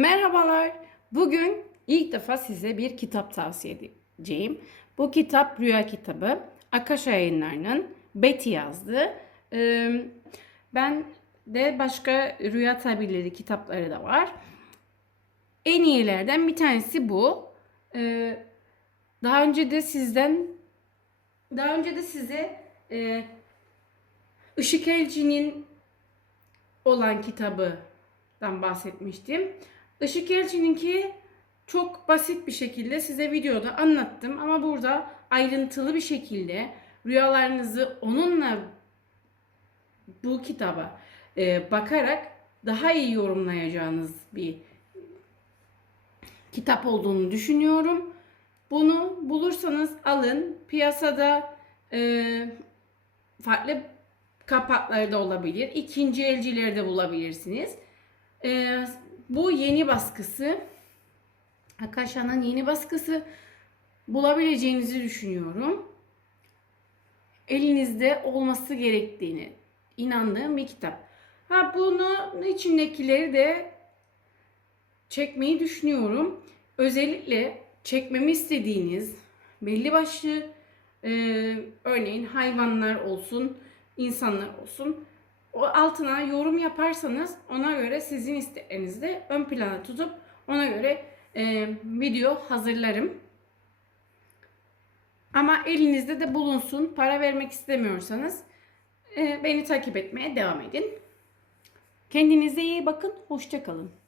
Merhabalar. Bugün ilk defa size bir kitap tavsiye edeceğim. Bu kitap rüya kitabı. Akasha yayınlarının Betty yazdığı. Ee, Ben de başka rüya tabirleri kitapları da var. En iyilerden bir tanesi bu. Daha önce de sizden daha önce de size Işık Elçi'nin olan kitabından bahsetmiştim. Işık Elçi'ninki çok basit bir şekilde size videoda anlattım ama burada ayrıntılı bir şekilde rüyalarınızı onunla bu kitaba e, bakarak daha iyi yorumlayacağınız bir kitap olduğunu düşünüyorum. Bunu bulursanız alın. Piyasada e, farklı kapakları da olabilir. İkinci elcileri de bulabilirsiniz. E, bu yeni baskısı. Akasha'nın yeni baskısı bulabileceğinizi düşünüyorum. Elinizde olması gerektiğini inandığım bir kitap. Ha bunun içindekileri de çekmeyi düşünüyorum. Özellikle çekmemi istediğiniz belli başlı e, örneğin hayvanlar olsun, insanlar olsun. O altına yorum yaparsanız ona göre sizin isteklerinizi de ön plana tutup ona göre e, video hazırlarım. Ama elinizde de bulunsun. Para vermek istemiyorsanız e, beni takip etmeye devam edin. Kendinize iyi bakın. Hoşça kalın.